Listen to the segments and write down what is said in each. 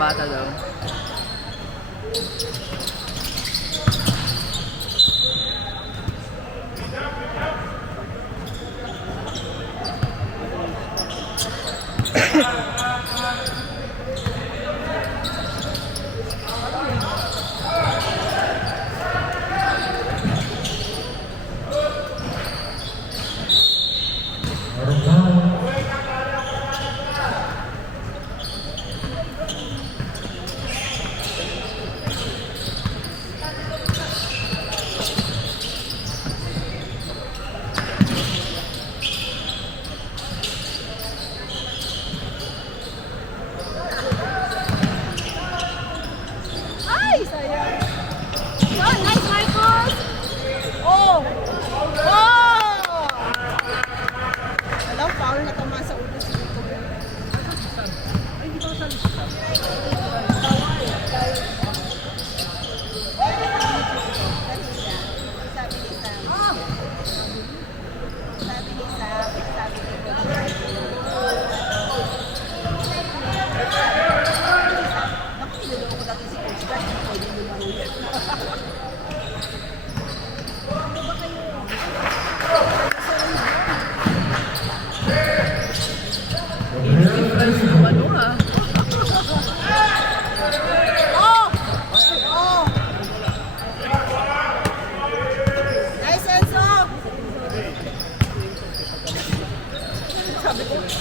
bata daw.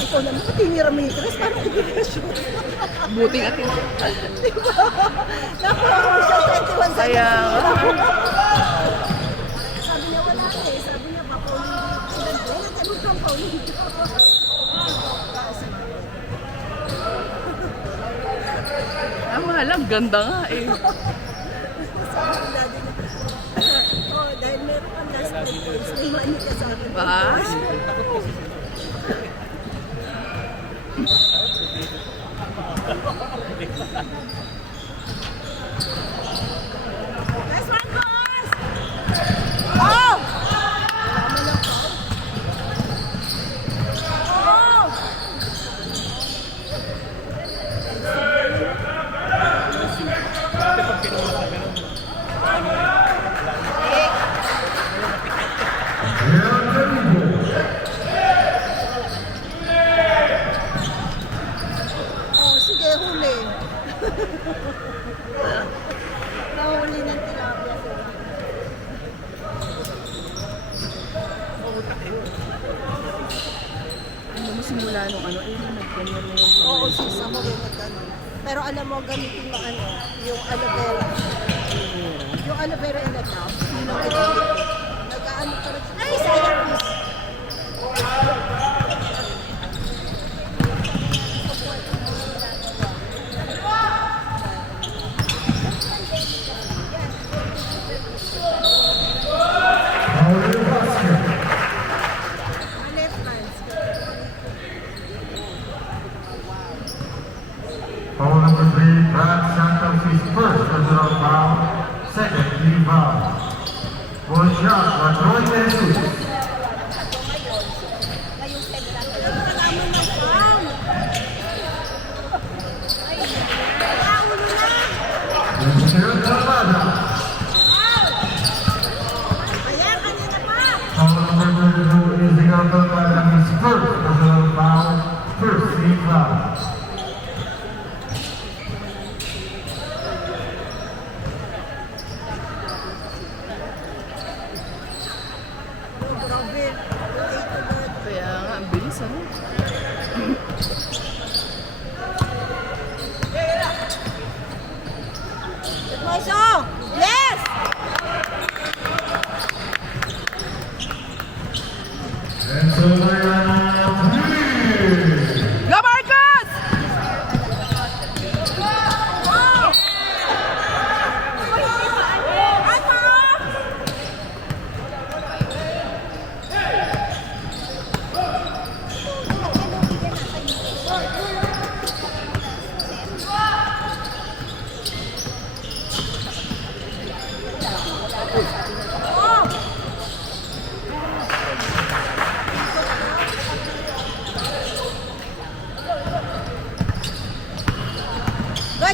Ikaw naman, tinira mo yung dress, parang ibigation. Buting atin. Diba? Nakuha mo siya 21 seconds. Kaya, sabi niya wala eh. Sabi niya, pa-pauling sila. Nagtanong kang pauling. Mahalang, ganda nga eh. Sabi ni daddy niya, oh, dahil meron kang last 3 points, may money ka sa akin. Ba? Nice one, boys! Oh! Oh! Oh, sige, huli. Nahuli ng tilapia sila. Ano mo simula nung ano, nagganyan na yung Oo, sis, ako rin nagano. Pero alam mo, gamitin mo ano, yung aloe vera. Yung aloe vera in the top, yun ang gagawin ko. Nag-ano ka rin. Ay, sayang, miss. Foul number 3, Brad Santos is first personal foul, second team foul. Full shot, Roy Jesus.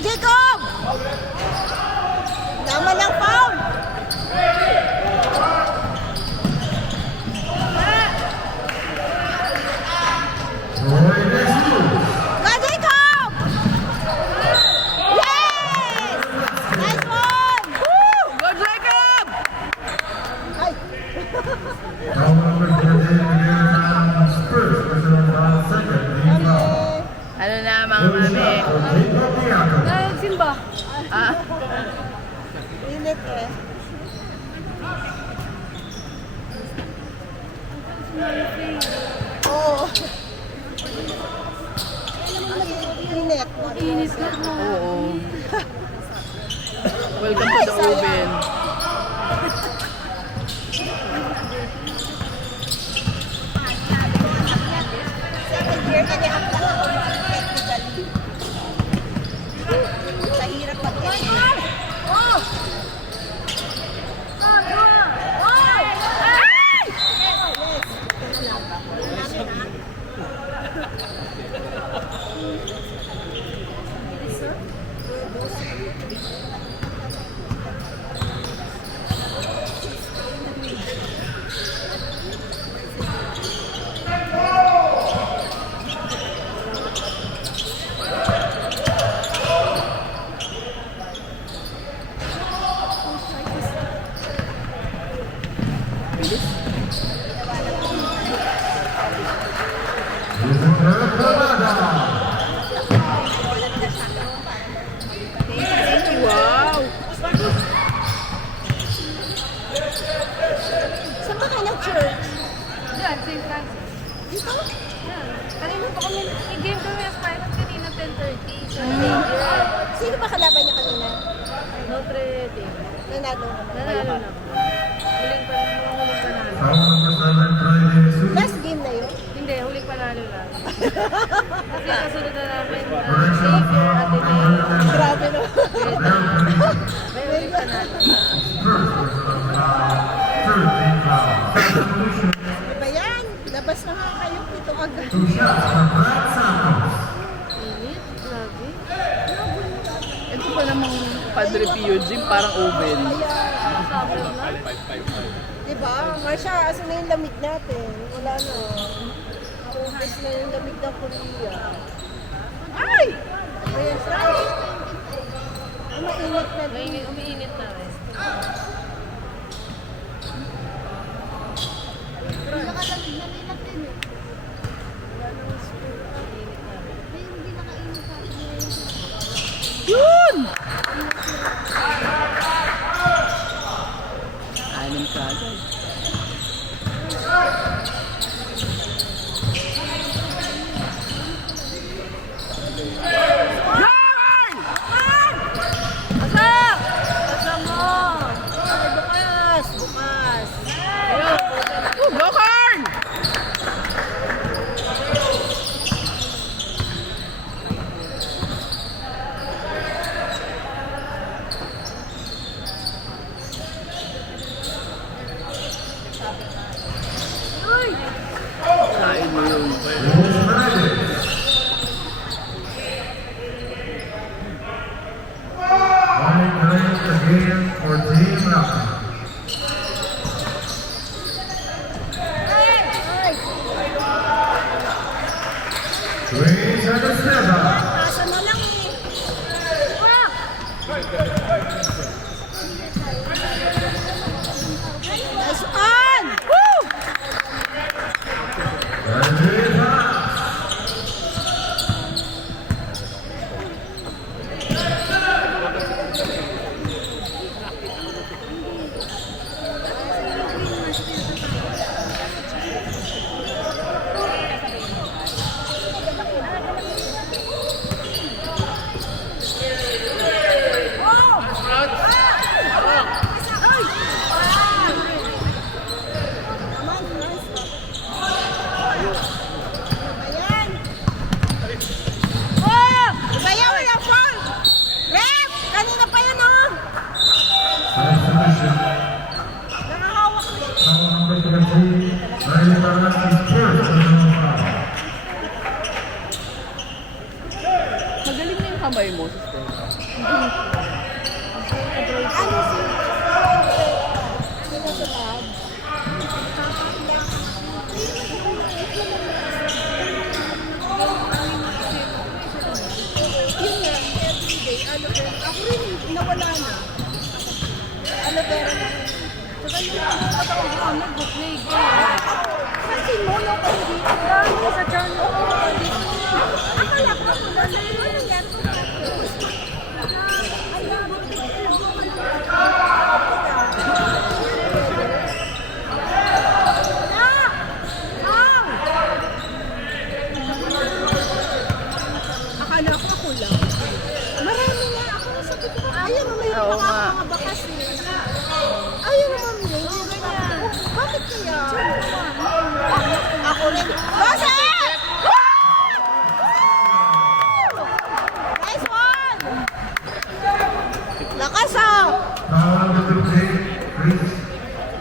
Jacob! Naman ng foul! Roy Jesus. Go, Jacob! Yes! Nice one! Woo! Go Jacob! Ay! Foul number 14 against Spurs. Personal foul, second team foul. Ano na mga Blue mami? shot for Jacob Diaco. Simba. Ah, Init eh. Oo. Init. Inis ka na. oo. Welcome to the oven. Second year na niya ang technically. Sa hirap mag-technical. Oh! Wow! Saan ba kayo nag-church? Yan, St. Francis. Dito? Yan. Kanina pa kami, i-game kami as pilot kanina 10:30. So, Sino ba kalaban niya kanina? Notre Dame. Nanalo naman. Nanalo na. Huling panalo. Foul number 7, Roy Jesus. Last game na yun? Hindi, huling panalo lang. Kasi kasunod na namin Correction Xavier foul at number Ateneo. 11. Grabe no. May huling panalo. Spurs. Personal foul, third team foul. Substitution. Diba yan? Labas na nga kayo. Ito agad. 2 shots for Brad Santos. Init, grabe. Ito pa namang Padre Pio Gym, parang oven. Kaya, Sabi na. diba? Marsha, asan na yung lamig natin? Wala na. Ubus na yung lamig ng Korea. Ay! Ayan, Frank. Mainit na din. Umiinit na rin. Yun! Anim ka agad. Asak! Asak mo! Ay, bukas! Bukas! Ayun, buta na. Go Carl! Kain mo yun. Rules Fernandez. Running late again for Team Malcolm. Twins at the Stella. Asa mo lang eh. Nice one! Woo! Randy Haas. Ano si sino sa tab? Yun nga, everyday, ano pero ako rin nawala na. Ano pero na. Saka yung katawag ko, nag-bookleg. Kasi mo lang kayo dito. Dami sa channel ko. Akala ko wala na yun. Ano yan? Akala ko ako lang. Marami nga ako. Sabi ko, ayun may Oo nga. mga bakas eh. Ayun naman yun. Bakit kaya? Ako rin. Joseph! Nice one! Lakas ah! Foul number 3, Chris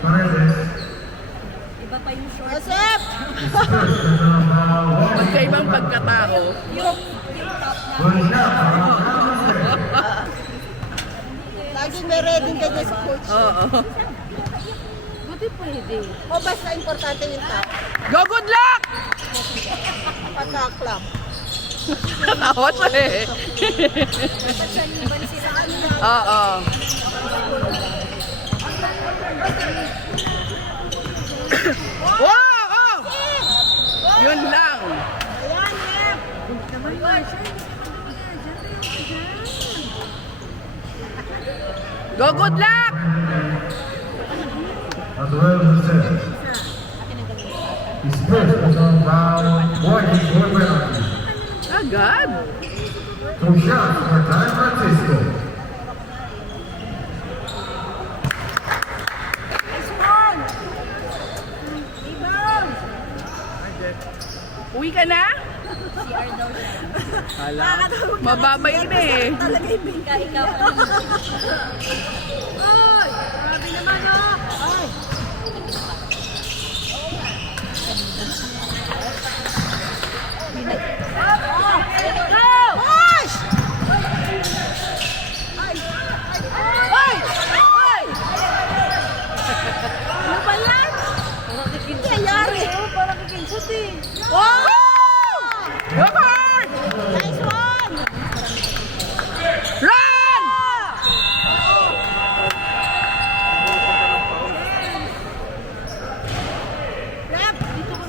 Paredes. Joseph! First personal foul, warning. Magkaibang pagkatao. One shot from Brown set. Laging may ready ka dyan sa coach. Oo. Buti pwede. O basta importante yung top. Go, good luck! Pagka-club. Tawa siya eh. Oo. Wow! Oh! Yun lang. Ayan, Nep! Naman ba? Sure, Go, good luck! Manuel Jose. His first personal foul, warning for penalty. Agad. 2 shots for Time Francisco. Uwi ka na? Hala. Mababay na eh. Talaga yung bingka ikaw. Ay! Grabe naman oh! Ay! Go! Push! Ay! Ay! Ano ba yan? Parang kikinsot. Nangyayari? Parang kikinsot eh. Wow! Go hard! Nice one! Run! Rep!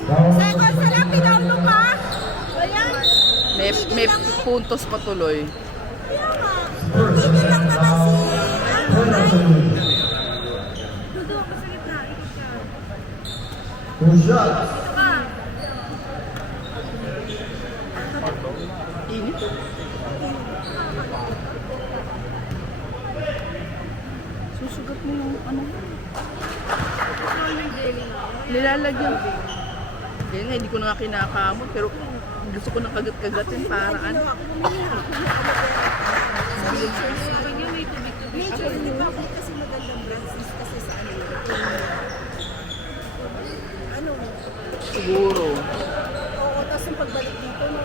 Foul Second sa lang, pinaulo pa? Ayan. May puntos patuloy. Kaya nga. First Tigil lang personal naman foul, si... penalty. Dudo ako sa gitna. Ikot ka. 2 shots. Ito ka. Init. Susugat mo yung ano. Nilalagyan. Kaya nga, hindi ko na nga kinakamot. Pero gusto ko nang kagat-kagatin para ano. Sabi niya may tubig-tubig. Nature Republic kasi magandang brands kasi sa ano yun. Ano? Siguro. Oo, tapos yung pagbalik dito, no?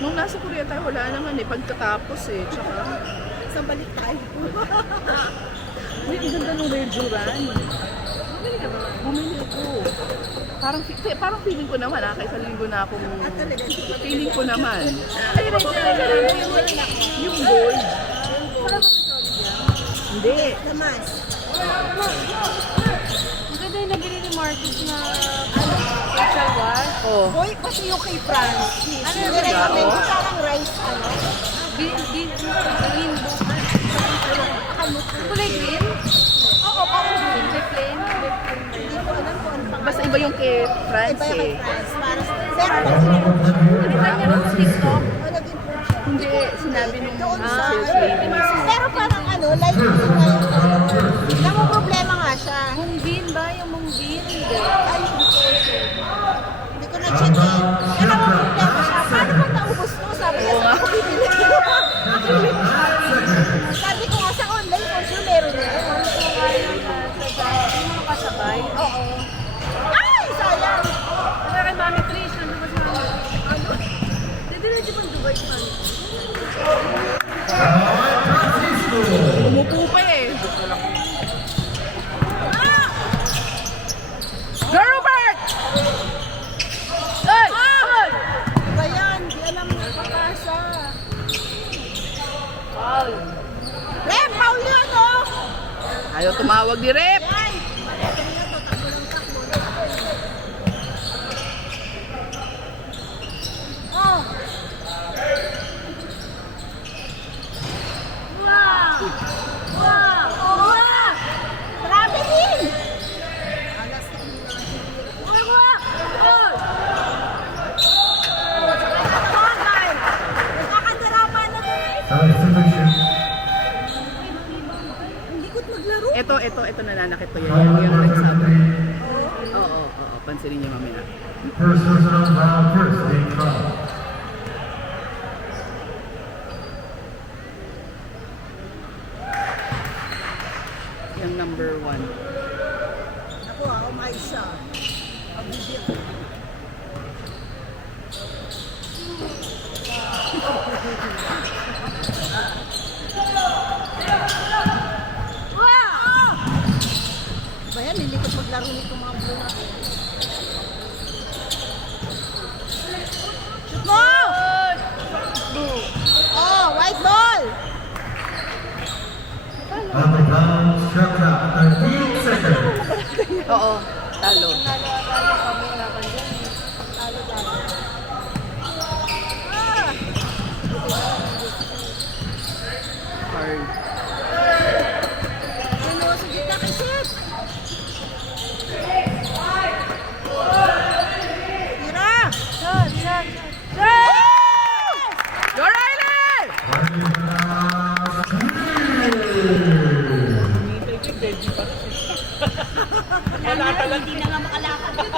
Nung nasa Korea tayo, wala naman eh. Pagkatapos eh. Tsaka, Sa balik tayo. uy, ang ganda ng Red Duran. Bumili ka ba? Bumili ako. Parang feeling ko naman ah, kaysa linggo na akong... At talaga, hindi ko Feeling ko naman. Ay, Rachel. Yung gold. Hindi. Damas. Maganda yung nabili ni Marcus na facial wash. Oh. Boy, kasi yung kay Francis. Ano Yung yung recommend garo? ko parang rice, ano? Green. Kulay green? Oo, parang green. Hindi plain. Hindi ko alam kung ano pang Basta iba yung kay France iba yung kay eh. France. Parang, pero Foul number 2, Nakita niya sa TikTok. nag-improve siya. Hindi, sinabi nung Doon sa, sales lady mismo. pero parang ano, like yung ngayon, namang problema nga siya. Mungbin ba? Yung mungbin? Ay, hindi ko na-check eh. Kaya namang problema siya. Paano pag naubos mo? Sabi niya, Oo nga. ako bibili. Sabi ko nga sa online, for sure meron na. Yung mga kasabay. Oo. Ay, sayang! Kaya kay Mami Trish, nandun ba siya? Ano? Didiretso pang Dubai pa. Foul Umupo pa eh. Go, Robert! Ay! Ay! Iba yan, di alam mo pag-asa. Foul. Rep, foul yan, oh! Ayaw tumawag ni Rep. Yan! Takbo lang, takbo. Oh! Wow! Wow! Wow! Grabe din! Alas na yung mga sinira. Wow! Wow! Wow! Nakakadarapan na to eh! Substitution. Hindi ko't maglaro. Ito nananakit ko yan. Foul Yung number nagsabi. 33. Oo. Pansinin niyo mamaya. First personal foul, first team foul. Yung number 1. Ako umayos siya. Pag-ibig. Wow! Ba yan, lilikot maglaro nito mga blue natin. Shoot mo! Oh, white ball! On the ground, shot clock, 13 seconds. Oo. Talo. Nalo kami laban dyan. Talo tayo. Ah! Hard. Ano, sige ka kisip! Tira! Shot! Shot! Go, Riley! Hindi na nga makalakad yun.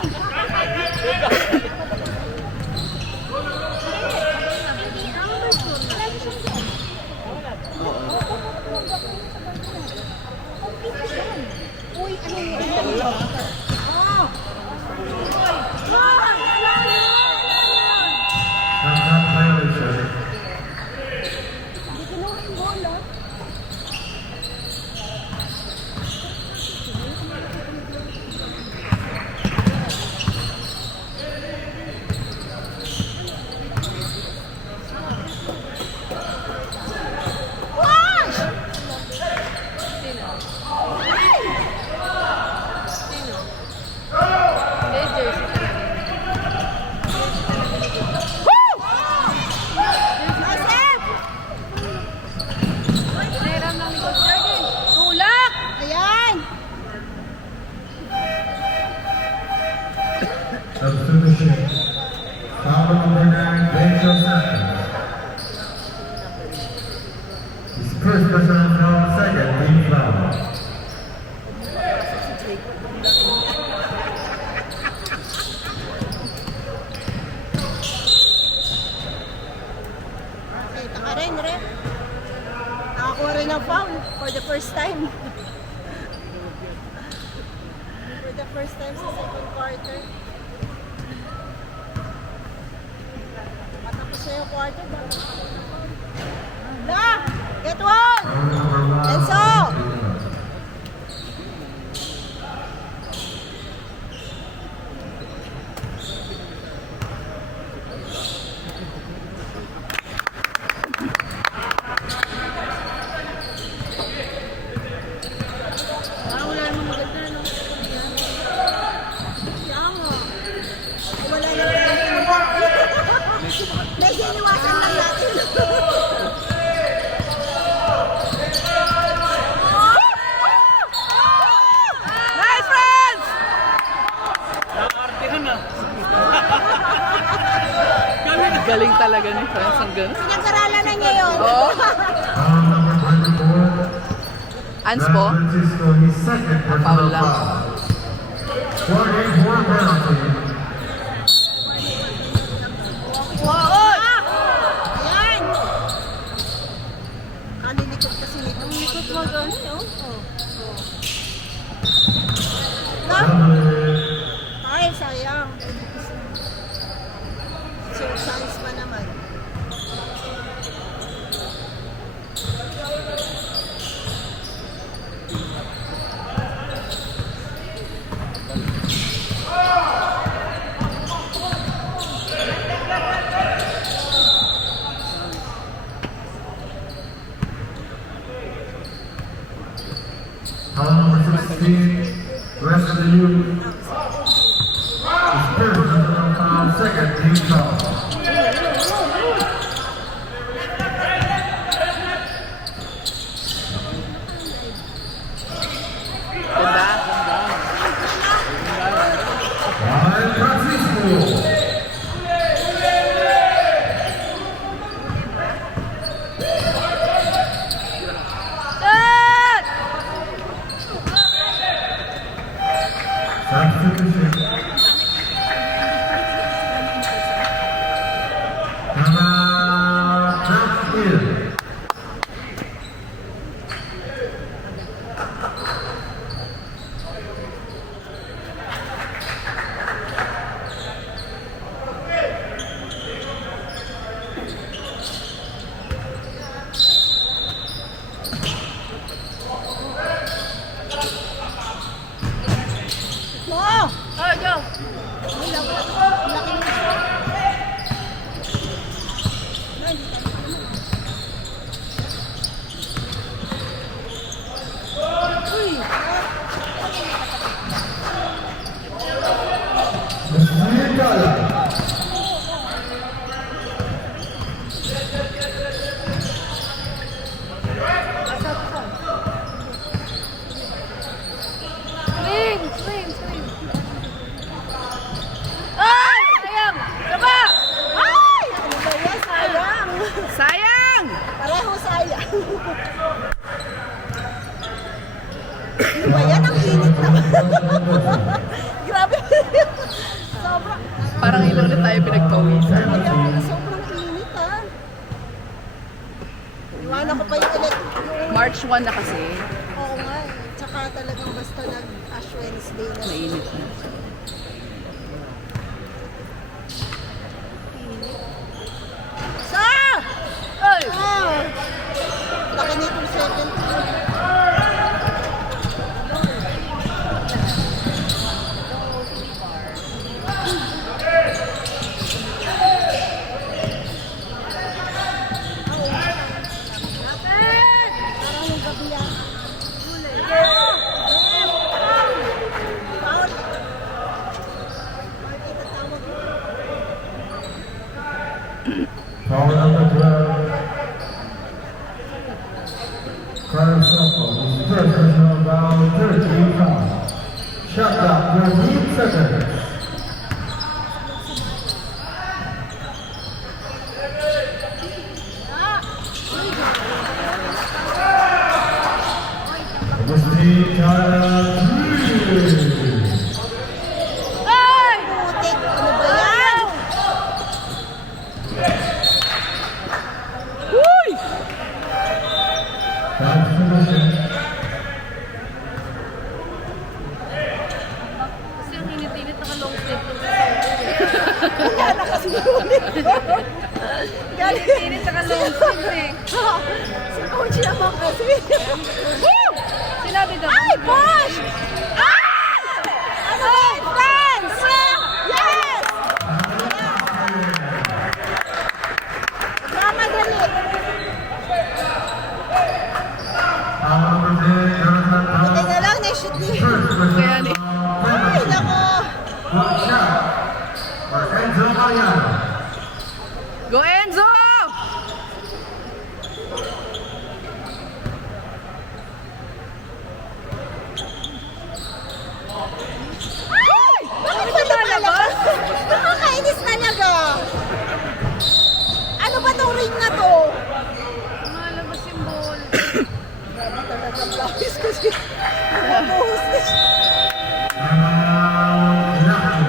Uy, ano yun? Oh! Shot clock violation. Hindi kinuha yung bola. Wash! Hindi, jersey talaga. Nice left! Nairam lang ni Coach Jordan. Tulak! Ayan! Substitution. Foul number 9, Rachel Santos. His first personal foul, second team foul. Kita ka rin, Rep. Nakakuha rin ng foul for the first time. For the first time sa second quarter. Matapos na yung quarter. La! Get one! Foul number 1. Enzo! Parang wala namang maganda, no? Kaya nga. Wala na rin. Medyo iniwasan lang natin. Nice, friends! Galing talaga ni Franz. Ang ganun. Pinag-aralan na niya yun. Oo. Foul number 24. Ans po. San Francisco, his second Foul personal lang. foul. 44 penalty. Ayan! Kalilikot kasi nito. Ang likot mo gano'n, no? Na? Number Ay, sayang. So, science pa naman. Foul number 16, rest of the youth. Is first personal foul, second team foul. Ganda. Ryan Francisco. Dad! Substitution. That's in. Wow! Oh, go! Swing! Swing! Swing! Ay! Sayang! Saba! Ay! Ano ba yan? Sayang! Sayang! Pareho sayang. Ano ba yan? Ang init na. Grabe. Sobrang, Parang ilang na tayo pinagpawisan. sobrang init ha. Iwanan ko pa yung March 1 na kasi. Oo nga eh. Tsaka talagang basta nag-Ash Wednesday na. Mainit na. Sa! Ay! Ah! Laki nitong second. Parang yung gabi yan. Foul. Foul itatawag mo. Foul number 12. Carlos Soto, his first personal foul, third team foul. Shot clock, 14 seconds. Agustin Tyler, three. Ay! Putik, ano ba yan? Uy! Substitution. Kasi ang init-init naka-long sleeve lang sa sobrang. Wala na kasi ulit. Galing. Init naka-long sleeve eh. Si Coach naman kasi. Sinabi daw. Ay, Bosh! Ay! Ano ba? Friends! Yes! Mamadali. Foul number 10, Jonathan Buti Powell. na lang, na-shoot ni. First Kaya personal ni- foul, Ay, penalty. nako. Good shot for Enzo Mariano. Go Enzo! Ay! Bakit ba lumalabas? Nakakainis talaga. Ano ba tong ring na to? Malabas yung ball. Grabe talaga, blackies kasi. Nakabuhos na siya. Lucky.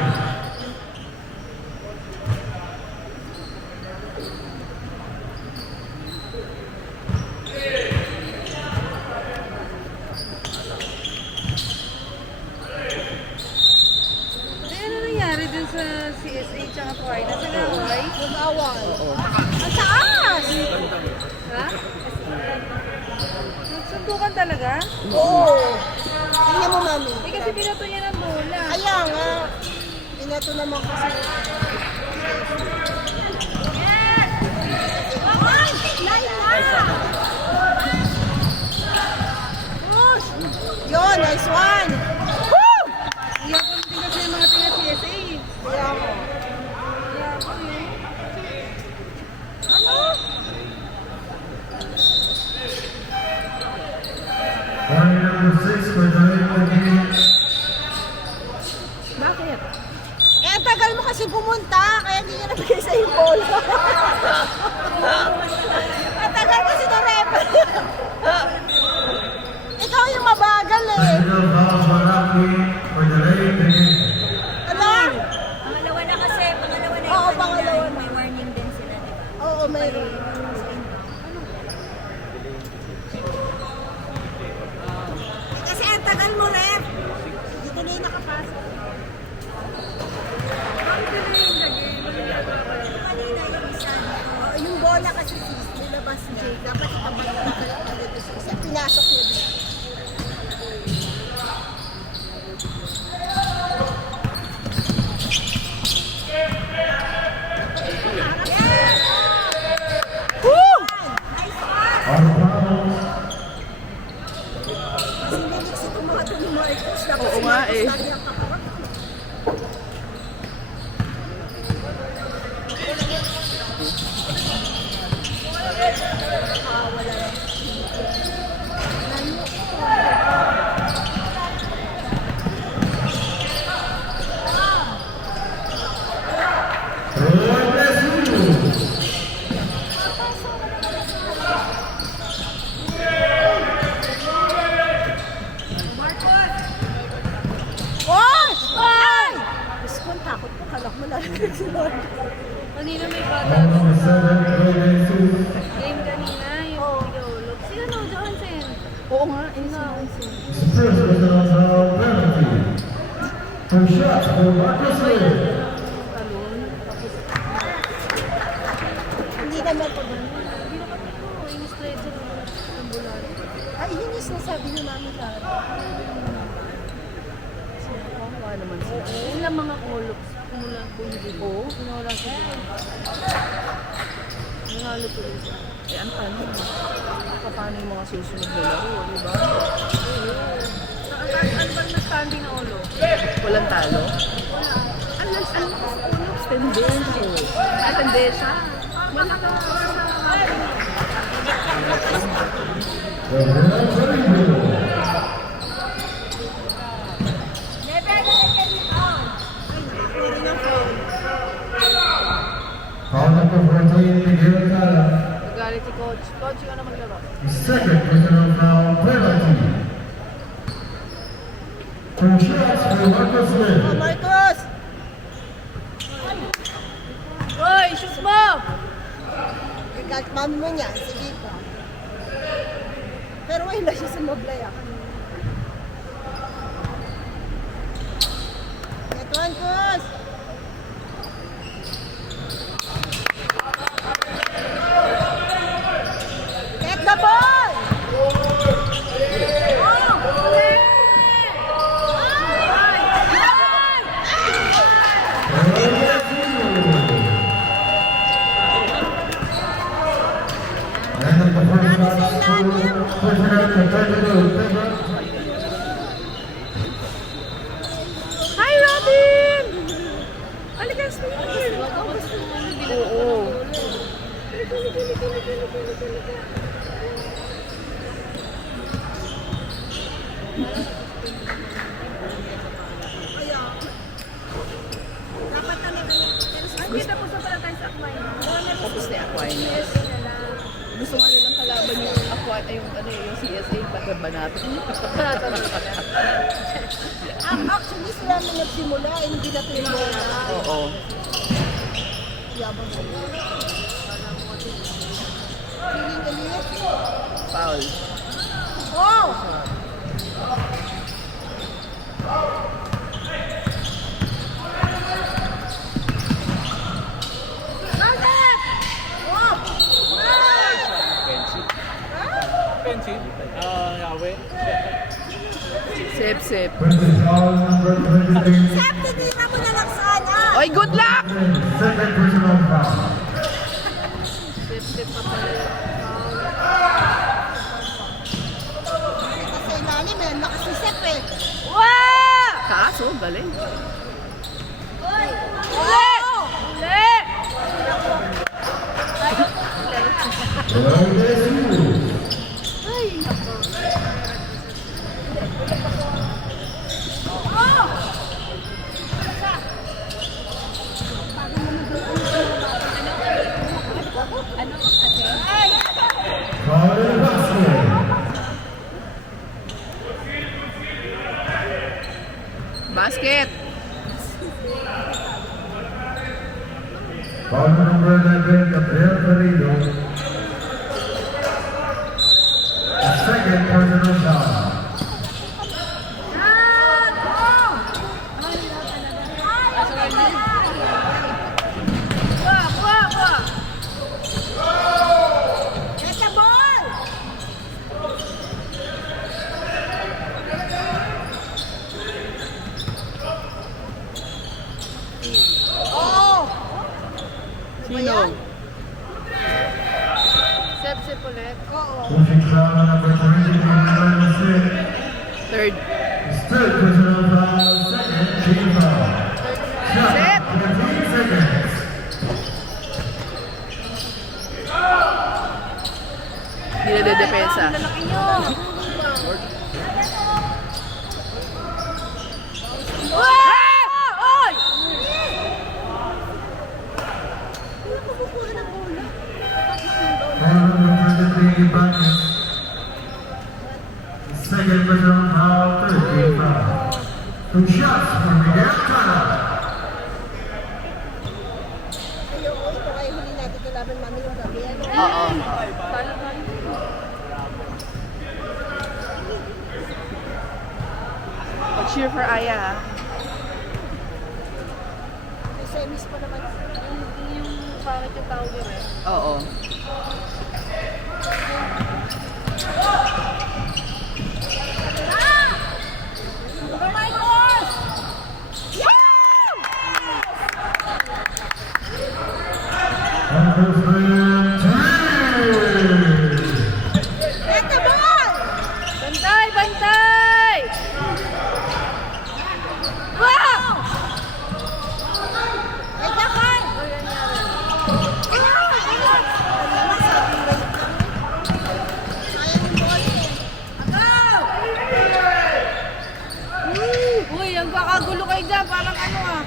Ay, ano nangyari dun sa CSA tsaka Puay? Nasa Laway? Mag-away. Ang taas! Ha? Nagsundukan talaga? Oo. Tingnan mo, mami. Eh kasi binato niya ng bola. Kaya nga. Binato naman kasi. Ay! Laila! Push! Yo! Point number 6 for delaying the game. Bakit? Eh, ang tagal mo kasi pumunta, kaya hindi niya nabigay sa yung bola. Ang tagal kasi na rep. Ikaw yung mabagal eh. Personal foul by Rocky for delaying the game. Ano? Pangalawa na kasi, pangalawa na Oo, yung pangalawa kanina, na. may warning din sila, di ba? Oo, mayroon. Kasi ang tagal mo rep. Dito na yung nakapasok. Kanina yung isa. Yung bola kasi nilabas niya. Dapat itabag na agad sa isa. Pinasok niya dito. On foul. Sinilig si Tumato ni Marcos. Dapat Oo si nga Marcos eh. lagi ang kapatid. Roy Blessing. Oy! Ay! Diyos ko, ang takot ko. Kala ko malalagay si Marcos. Kanina may bata. Foul number 7, Roy Blessing. Game kanina, yung Yolok. Sino Johnson? Oo nga, eh. It's the first personal foul penalty. Two shots for Marcus Lee. Hindi naman po doon. Hindi na kami ko. In-straight sa ambulance. Ay, yun yung sinasabi ni Mami Lara. Kawawa naman sila. Yun lang mga koloks. Kumulang bumili. Oo. Pinawala sa Nanalo tuloy siya. Eh, ang tanong, paano yung mga susunod na laro, di ba? Ano bang na-standing na ulo? Walang talo? Wala. Alas, tendenso. Tendensa. Wala ka. The referee rule. Foul number 14, Miguel Tala. Nagalit si Coach. Coach, yung ano maglaro? The second personal foul penalty. Two shots for Marcus Oh, Lee. Marcos! Hoy, shoot mo! Kahit mami mo niyan, sige ko. Pero wala siya sa Moblaya. Get one, Cos! Get the ball! And the first shot for personal penalty. Hi, Robin! Aligas mo yun. Oo. Kaya, dapat talaga yan. Hindi, tapos na pala tayo sa Akmay. Tapos na yung Aquinas. Gusto nga nilang kalaban yung Aquinas, yung ano yung CSA, pagkabanatan. Actually, sila na nagsimula, hindi na tayo mga Oo. yabang sila. Feeling ulit. Foul. Oh! Bakit? Oh! Sip, sip. Personal foul number 23. Safety, dito mo na lang sana. Oy, good luck! Second personal foul. Sip-sip pa pala yung Kasi ilalim eh, nakasisip eh. Wow! Kaso, galing. Uli! Uli! Roy Blessing. Basket. Foul number 11, Gabriel Garrido. The second personal foul. Get the ball! Oh! Sino? Sep ulit. Oo. Pushing foul number 20, Gabriel Garrido. Third. His third personal foul, second team foul. Shot, Set. 15 seconds. Hindi na depensa. Lalaki nyo. Oy! Hindi ako kukuha ng bola. Foul number 23, Ibanez. The second personal foul, third team foul. Two shots from Miguel Tana. Ayoko, ito kayo huli natin kalaban mami yung gabi. Ano? Oo. Cheer for Aya, ha? May semis pa naman. Yung pangit yung tower eh. Oo. Number 13. Get the ball! Bantay! Bantay! Wow! Ay, dakan! Uy, ang kakagulo kayo dyan. Parang ano ah.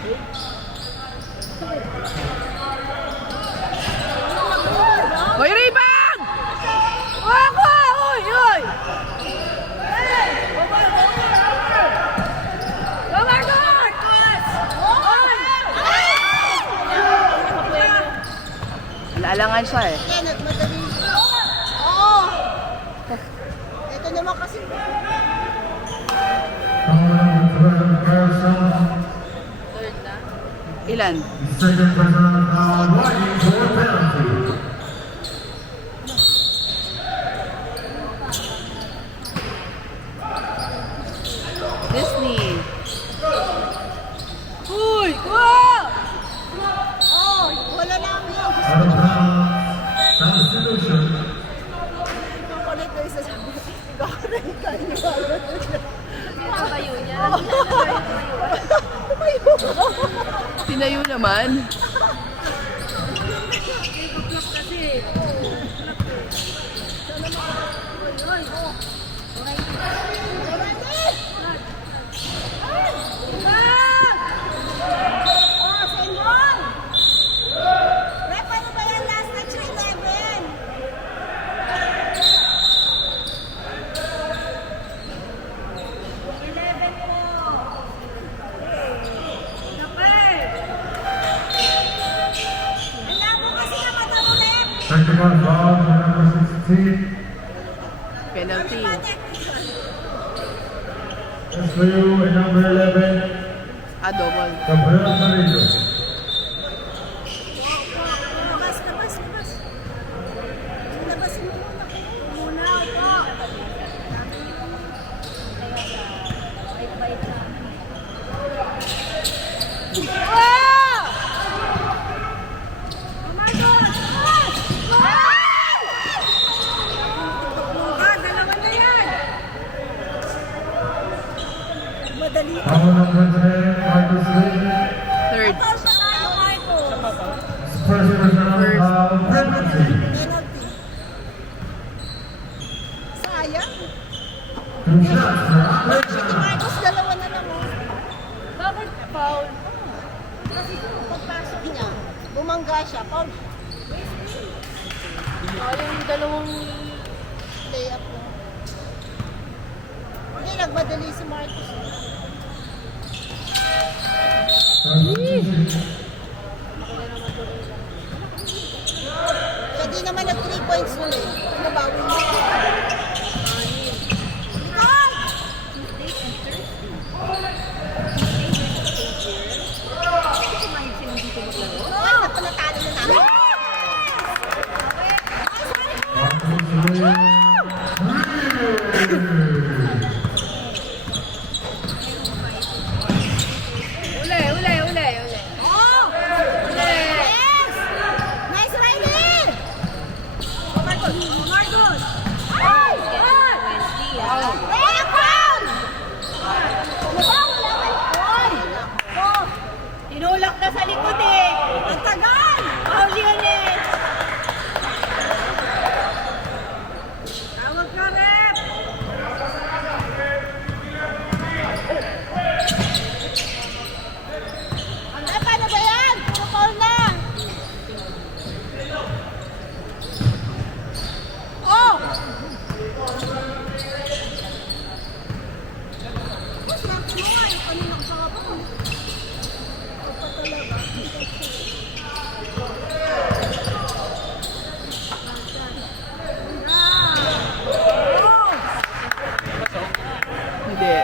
Hoy, rebound! Wako! Uy! Uy! Go, Marcos! Naalangan siya, eh. Yan, nagmadali. Oo! Ito naman kasi. Foul number 12, Carlson. Third na. Ilan? The second personal foul, riding for a penalty. Disney. Uy! Wow! Oo! Wala na ako yun. Out of bounds, substitution. Ang kulit na isa sabi. Ikaw na yung kaniwala. Ang tayo niya. Tinayo naman. Kasi. Oh, same ball! Rep, ano ba yan? Last touch na 11. Technical foul for number 16. Penalty. SLU and number 11, Ah, double. Gabriel Garrido. Labas, labas, labas. Labasin mo muna. Muna, po. Madali. Foul number 10, Marcus Lee. Third. His first personal foul, penalty. Penalty. Sayang. Two shots for Si Atlanta. Marcos, dalawa na lang. Oh. Bakit foul? Kasi pagpasok niya, bumangga siya. Paul, Yung dalawang... lay up mo. Hindi, nagmadali si Marcos. Siya di naman nag 3 points nun eh. Nabawi mo. Uli, uli, uli, uli. Oh! Yes! Nice riding! Oh my God! Marcos! Ay! Ay! Ay! Foul! Oh! Tinulak na sa likod eh! Ang tagal! Foul yun eh! Tawag ka rep! Ay, paano ba yan? Puro foul na! Oh! Mas natin mo nga yung kanina ko sa kapag. Ito pa talaga. Hindi.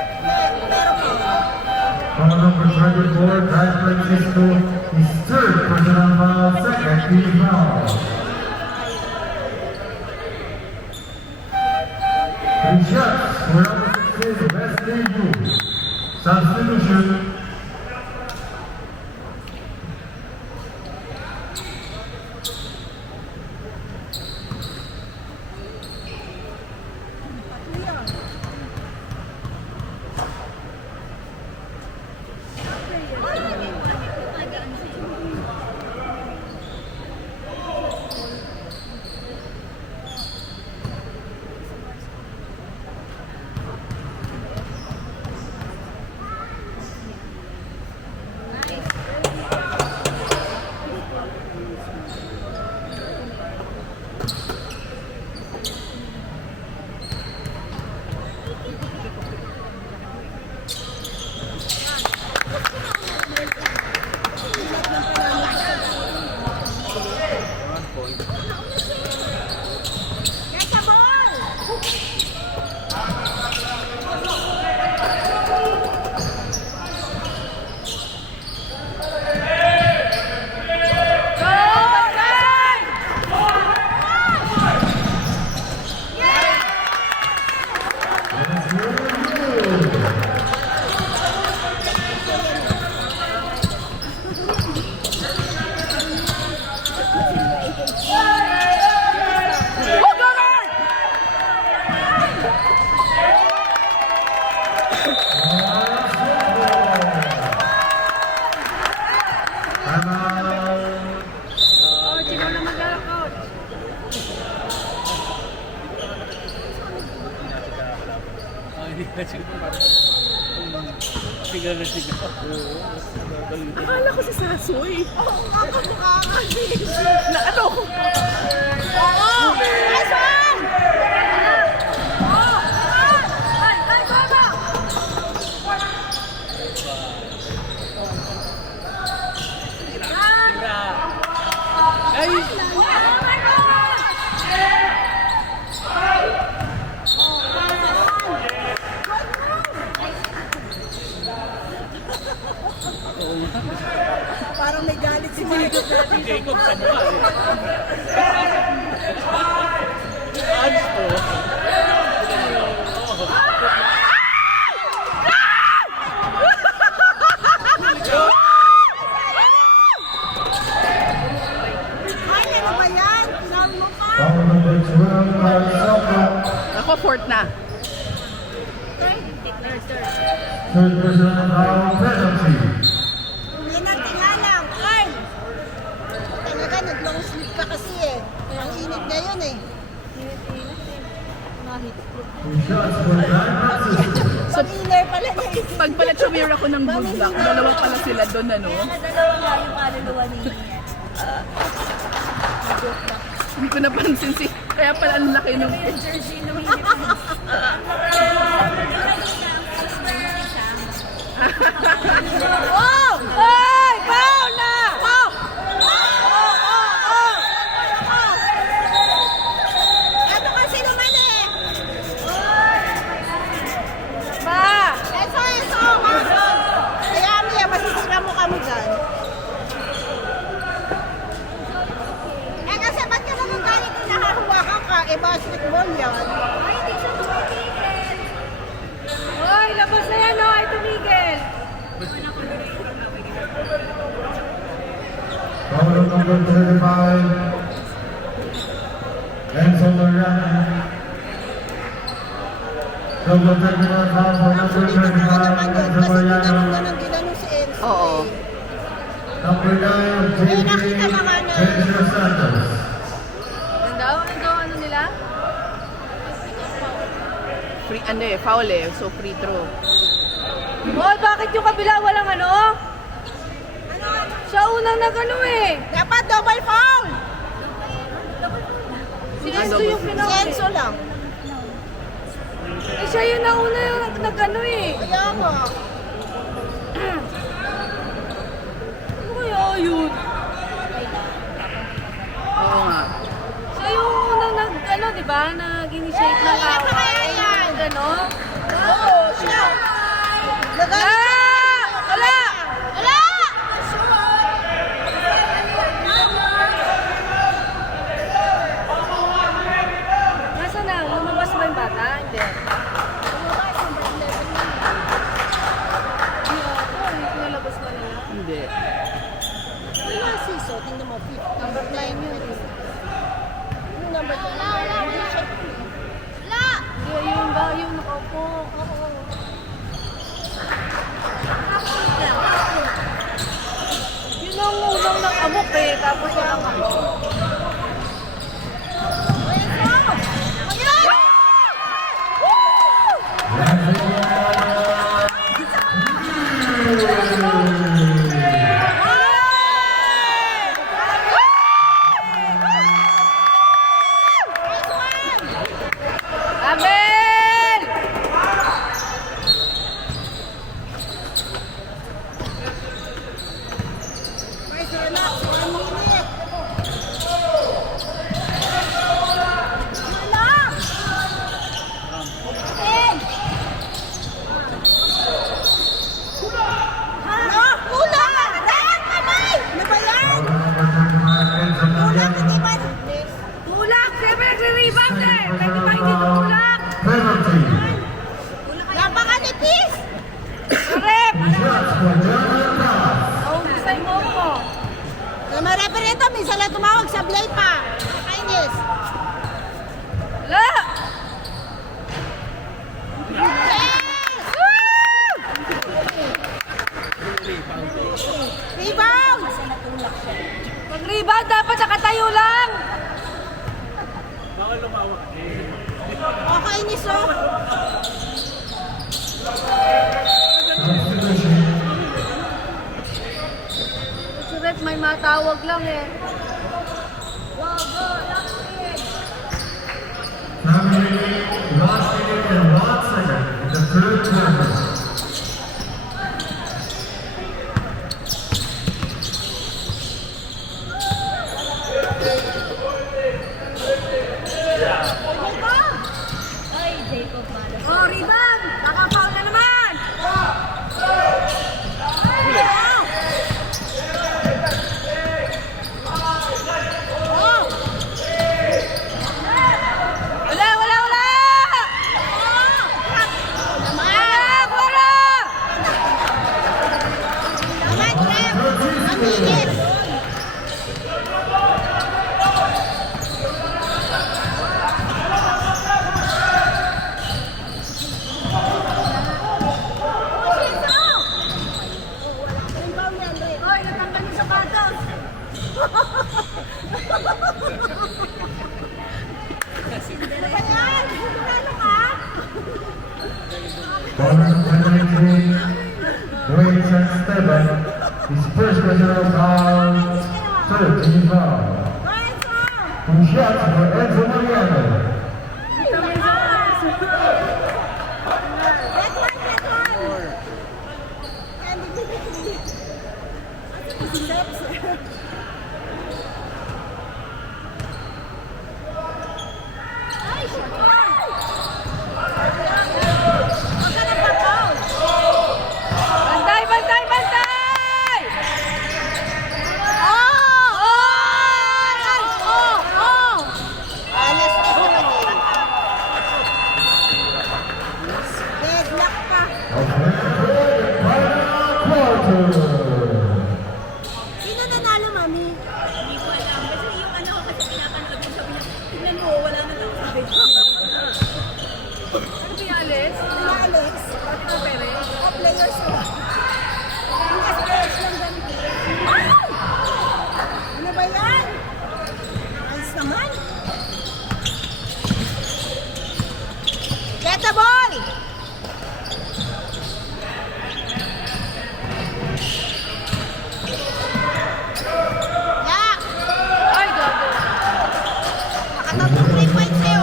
From number 24, Guy Francisco, his third personal foul, second team foul. Three shots for number 16, Wesley Yu. Substitution. Yes, the ball! Coach, ikaw na mag-alak, coach. Sigal na sigal. Akala ko si Sasoy. Oo, nga kamukha ka. Na ano? Oo! Nice one! Ay! Parang may galit si Marcos natin. Jacob ka na Ads po. Ay, ano ba yan? Sinabi mo pa? Foul number 12, Carl Salva. Ako, fourth na. Third personal foul, penalty. Penalty nga lang. Ay! Talaga, nag-long sleeve ka kasi eh. Ang init ngayon eh. Two shots for Guy Francisco. Pag-inner pala niya eh. Pag pala chumir ako ng good luck, dalawa pala sila doon, ano? Dalawa nga yung kaluluwa ni Hindi ko napansin si... Kaya pala ang laki nung... Oh! Oh! number 35, Enzo Mariano. Double technical foul for number 35, Enzo Mariano. Ginanong si Enzo. Oo. Number 9, JJ Benjo Santos. Ano nila? Free, ano eh, foul eh. So, free throw. Hoy, bakit yung kabila walang ano? Siya unang nag-ano eh. Dapat double foul! Si Enzo yung Si pinaka. Enzo lang. Eh, siya yung nauna yung nag-ano eh. Kaya mo. Ano kaya yun? Oo nga. Siya yung unang nag-ano, di ba? Nag-initiate ng away. Nag-ano? Oo, siya. Wala! Wala! Wala! Nasaan na? Lumabas ba yung bata? Hindi. Nilabas ba nila? Hindi. Wala si So, tingnan mo, 5. Number 9 yun. Yung number 2. Wala. Yung ba? Yung nakaupo. Oo. Yun ang unang nag-amok eh. Tapos walang amok. Abel! Tulak! Siyempre nagre-rebound eh! Pwede ba hindi tulak? Penalty. Napakanipis! Rep! Shots for John Cross. Naumbisay mo ko. Kaya may referee ito, minsan lang tumawag sa play pa. Kainis. Wala! Rebound! Pag-rebound dapat nakatayo lang! Bawal lumawak. O, kainis oh. Substitution. Si Rep may matawag lang eh. Terminating 1 minute and 1 second in the third quarter. Oh, rebound! Nakapaw na naman! Wala! Wala! Wala! Wala! Naman, Rep. Amigit. Hoy, natanggal yung sapatos! Ayan, ano ka? Bonus penalty. Wade Esteban. His first personal foul. 13 foul. Two shots for Enzo Mariano. Bantay! Bantay! Bantay! Alas na naman eh. Deadlock pa. Final quarter. Sino nanalo, mami? Get the ball! Yeah! Ay, gago. Nakatatlong 3 points sa'yo.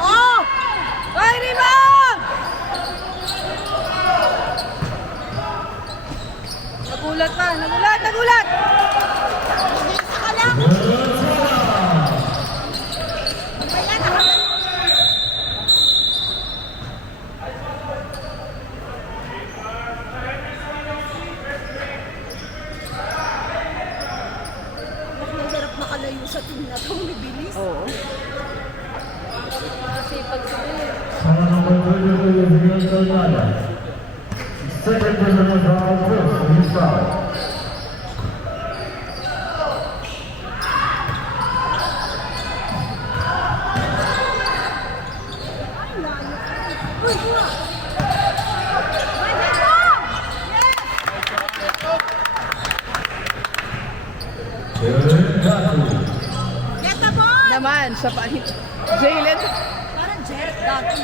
Oh! Ay, rebound! Nagulat pa, nagulat, nagulat! Isa ka lang. Ayan, Mahirap makalayo sa team na ito. May bilis. Oo. Kasi pag sabi, Foul number 32 is Miguel Tornada. Second personal foul, first team foul. Jalen Gaffney. Get the ball! Naman, sa pa... Jalen. Parang Jared dati.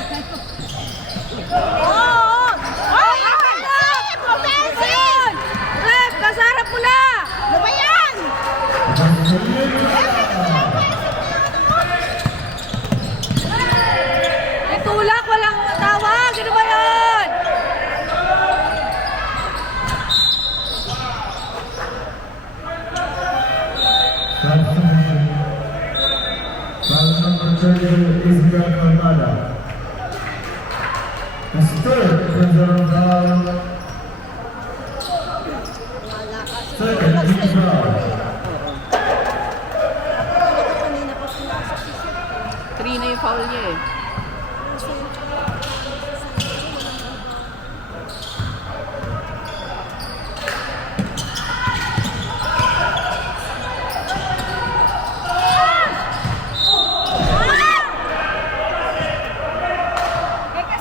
Oo! Ay! Offensive! Offensive! Ref, kasarap mo na! Ano ba yan? May tulak, walang tawag. Ano ba yan? Substitution. Foul number 32 is Miguel Tornada. His third personal foul, Wala kasi. second team foul. Kanina pa pinasok si Chef. 3 na yung foul niya eh.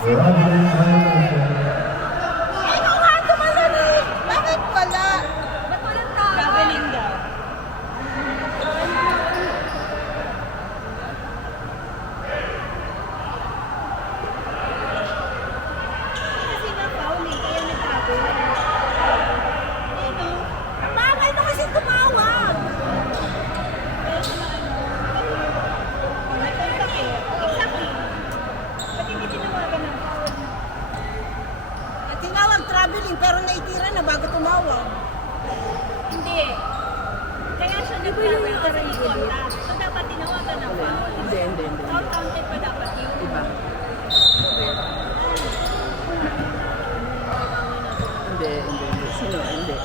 Robbery violation. Ikaw nga tumalon eh! Bakit wala? Ba't walang tao? Traveling daw. Kasi na-foul eh, kaya nag-travel. Ito, ang bagal mo kasi tumawag! Exactly. Ba't hindi tinawagan ng foul? Tinawag traveling pero naitira na bago tumawag. Hindi. Kaya siya nag-travel kasi isulat. So, dapat tinawagan ng foul. Hindi. Foul counted pa dapat yun. Iba. Hindi. Sino? Hindi.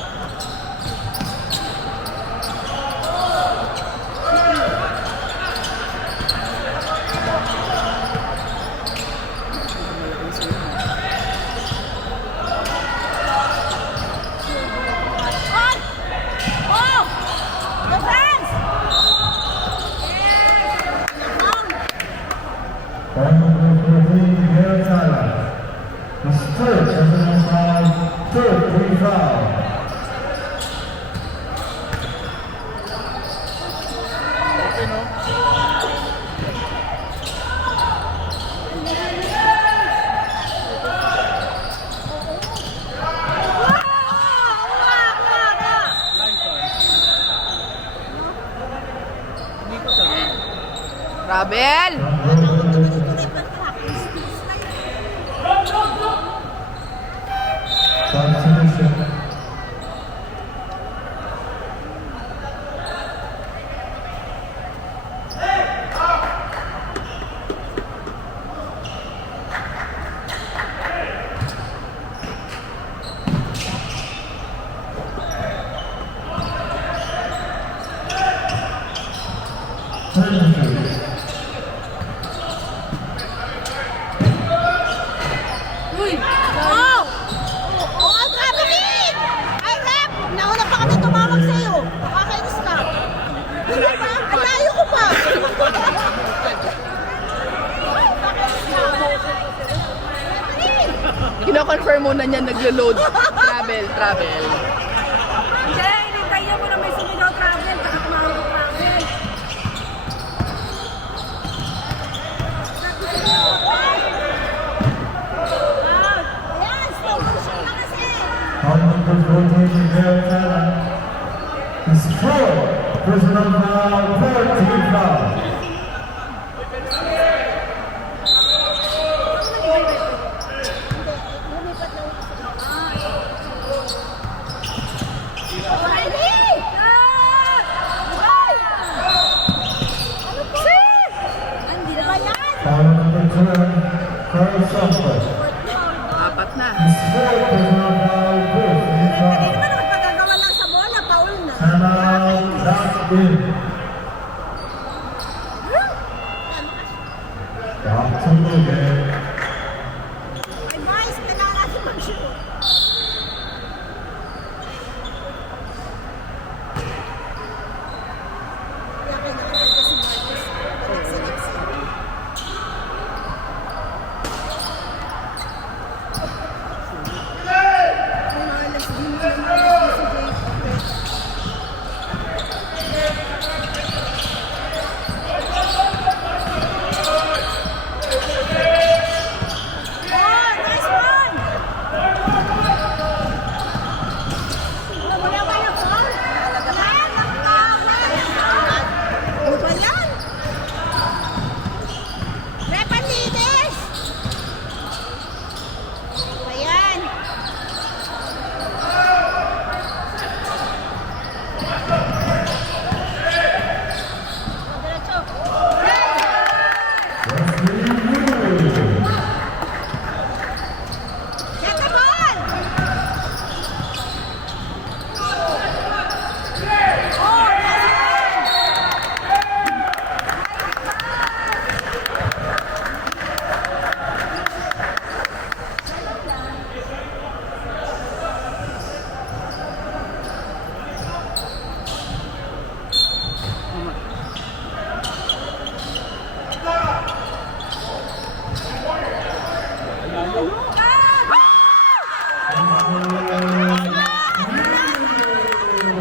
Oh! Defense! Foul number 14, Miguel Tala. His third personal foul, third team foul. Okay, no? Hindi ko sabi. Rabel! Substitution. Substitution. Kino-confirm muna niya naglo-load. Travel. Hindi, hinintay mo na may sumigaw travel. Baka tumawag ko travel. Ayan, slow motion na kasi. On the rotating there, Canada. Is 4. Personal foul, 14 foul. Ready? Andi na ba yan? Foul number 10, Carl Samper. Apat na. Is 4. Personal foul, 14 Kanina foul. naman magpagagawa lang sa bola, Paul na. Timeout, last in. Back to Ruben. Ay, boys, kailangan natin mag-shoot. Kaya kailangan kasi Marcos. Nagsilip-silip. Ang alas din naman si Jake. Oh, nice one! Wala ba yung foul? Ano ba yan? Repanides! Ayan. Diretso. Get the ball! Oh, nice one!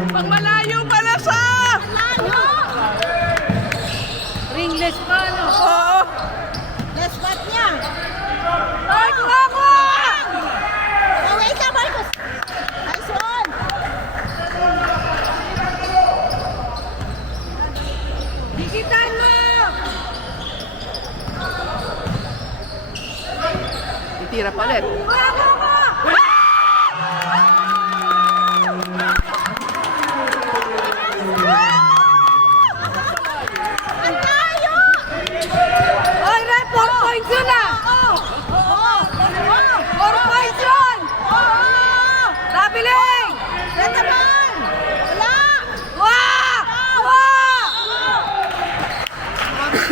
Pang malayo pala sa! Ringless pa, no? Oo! Let's bat niya. Ay, kuha ko! Oh, wait ka, Marcos. Nice one. Dikitan mo! Itira pa ulit. Ang tayo! Oy, Red, 4 points yun ah! Oo! 4 points yun! Tabiling! Get the ball! Wala! Wah! Wah!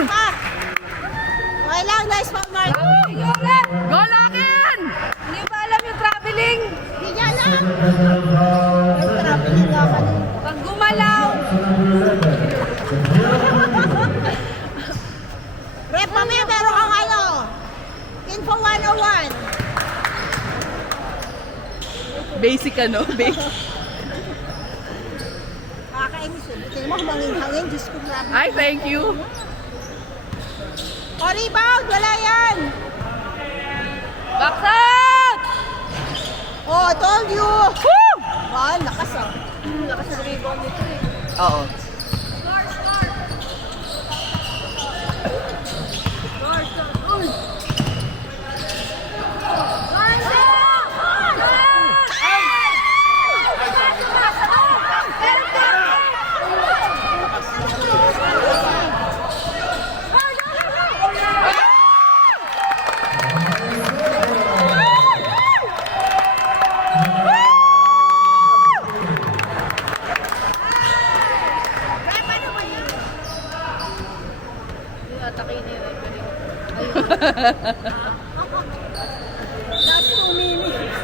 Pa! Okay lang, nice foul, Marcos. Tabiling ulit! Goal akin! Hindi ba alam yung traveling? Bigyan lang! Personal foul, Ang trapin yung gakan. Pag gumalaw, Rep, mamaya meron kang ano? Info 101. Basic ano? Basic. Kakainis yun. Tingnan mo, humangin-hangin. Diyos ko, grabe. Ay, thank you. O, rebound! Wala yan! box out! Oh, I told you! Woo! Wow, lakas ah. Lakas ng rebound nito eh. Oo. Last 2 minutes.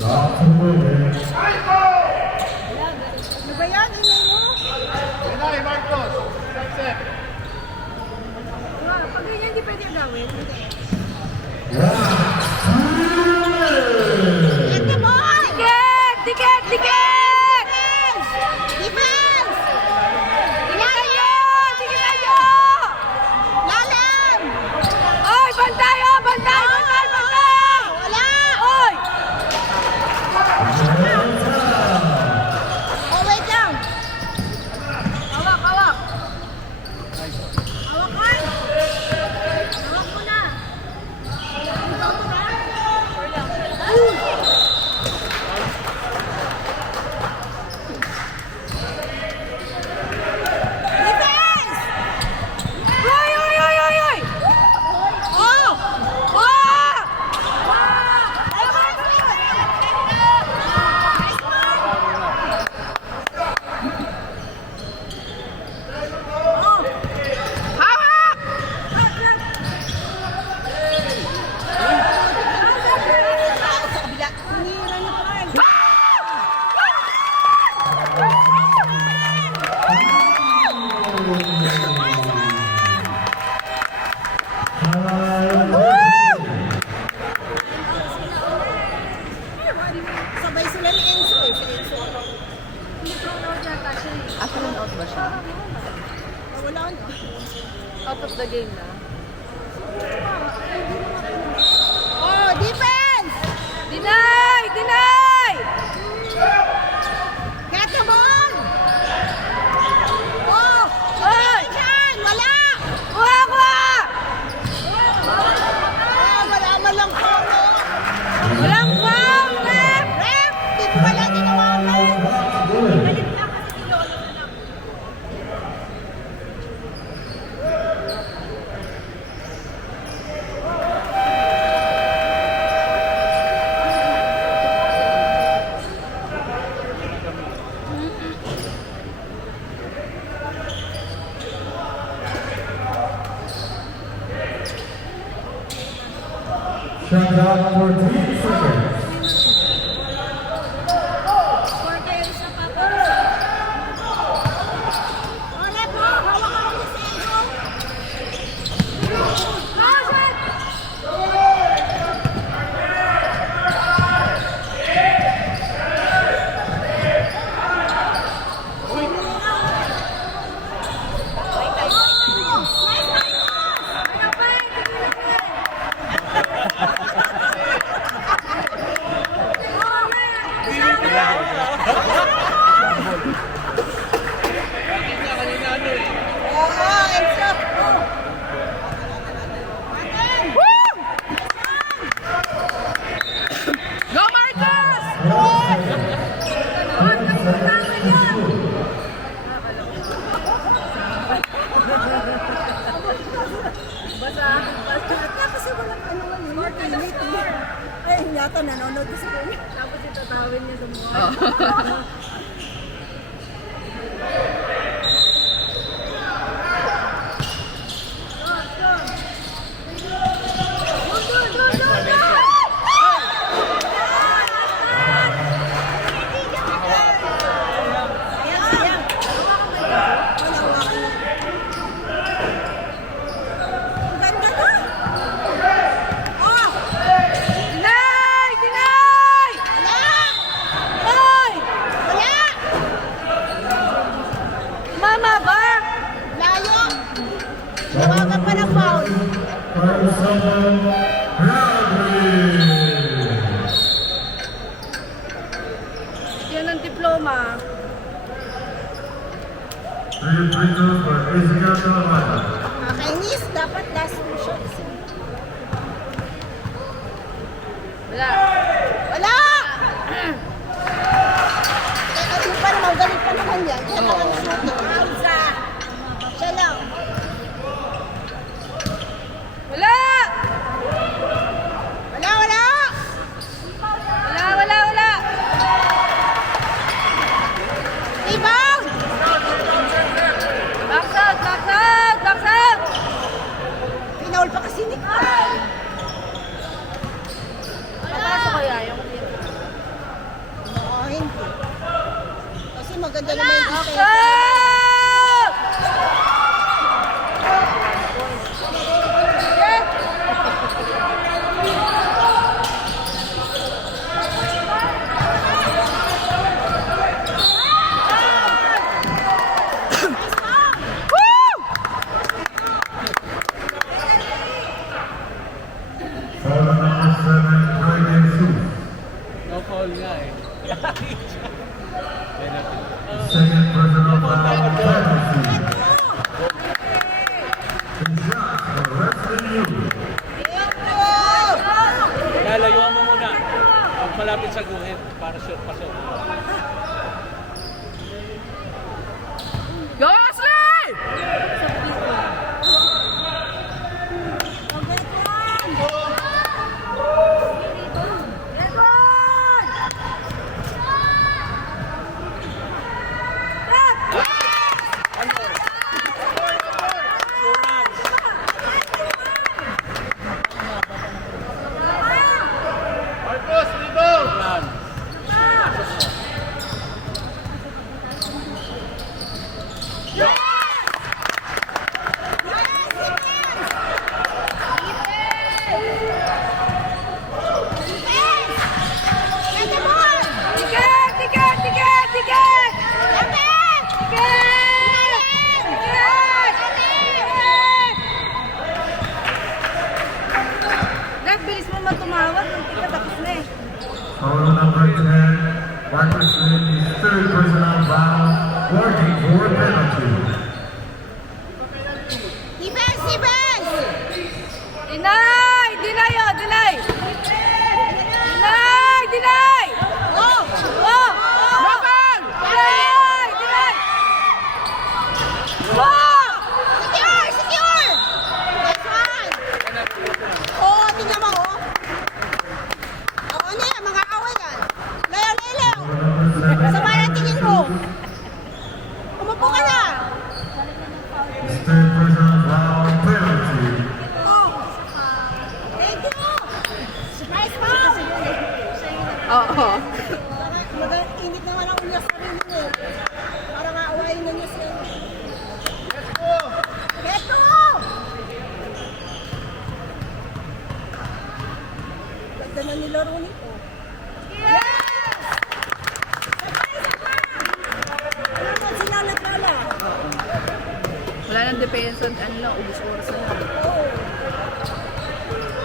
back to Ruben. Ano ba yan? Ingay mo? Inay, Marcos. Step. Pag ganyan, hindi pwede gawin. Tiket! Tiket! Tiket! Defense! Tiket kayo! Tiket kayo! Lalim! Oy, bantay! Oh, bantay! Bantay! Bantay! Wala! Oy! Oh, wait lang. Hawak, hawak! Hawakan! Hawak mo na. Defense! Oy, oy, oy, oy, oy! Oh! Oh! Hawak! Sa kabila. Hinira niyo pa rin. Sabay sila ni Enzo eh. Si Enzo. Asa rin out ba siya? Wala na. Out of the game na. Oh, defense! Deny! Deny! Get the ball! Oh! Oy! Diyan! Wala! Kuha, kuha! Ah, wala man lang photo. Walang foul, ref! Ref! Di ko wala ginawa mo. Galit na kasi si Lolo na lang. Shut down 14 seconds. Score kayo sa papa. Oh, ref mo! Hawak ako ni Enzo. Oh, Enzo! Go, Marcos! Kasi walang ano Ay, yata nanonood kasi ko. Tapos itatawin niya sa mukha. Sayang, sayang. Ang ganda na. Oh! Deny! Deny! Wala! Oy! Wala! Mama ba? Layo! Tawagan pa ng foul. First someone, Bradley. Yan ang diploma. Three free throws for Ezekiel Carolina. Nakainis, dapat last two shots. Wala. Wala! Ano pa naman, galing pa naman yan. Siya lang ang shooting. Alza! Siya lang. Wala! Wala, wala! Wala, wala, wala! Rebound! Box out! Box out! Box out! Pinaul pa kasi ni Carl. Papasok kaya yung Oo, hindi. Kasi maganda naman yung box defense. out! Photo number 10, Marcus Lindy's third personal foul, working for a penalty. Defense, defense! Deny! Deny oh! Deny! Deny! Deny! Oh! Oh! No foul! Deny! Deny! Oh! Secure! Secure! Next one! Oo, tingnan mo, oh. Ano yan, mga away yan. Layo, layo, layo. Sabay ang tingin mo. Umupo ka na. His third personal foul, penalty. Oh. Thank you. Surprise pass. Oo. Init naman ang unyas sa rin eh. Parang aawain na niya siya. Keto! Ganda na nilaro nito. Yes! Ano ba sila nagkala? Wala nang depensa. Ano lang, ubus oras na lang. Oo.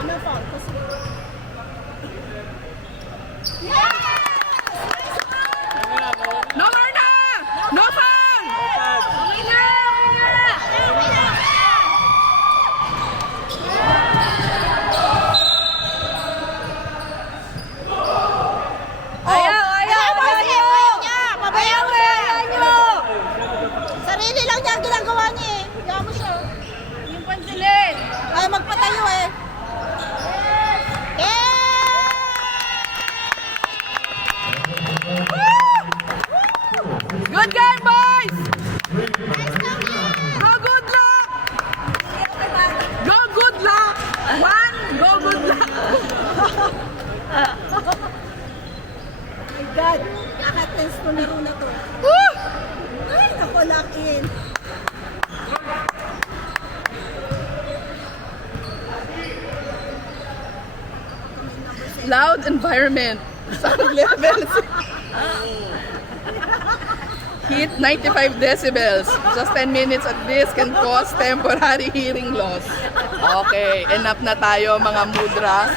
Ano pa? Kasi... Yes! Nice one! No more na! No foul! Okay na! Okay na! Ayaw! Ayaw! Ayaw niya! Ayaw! Ayaw niya! Pabayaan mo siya! Ayaw nyo! Sarili lang niya ang ginagawa niya eh. Kaya mo siya. Yung pansilin! Ay, magpatayo eh. Good game, boys! Go good luck! Go good luck! One, go good luck! My God, nakatens ko na rin na to. Woo! Ay, naku, lakin. Loud environment. Sound levels. Heat 95 decibels. Just 10 minutes at this can cause temporary hearing loss. Okay, enough na tayo mga mudra.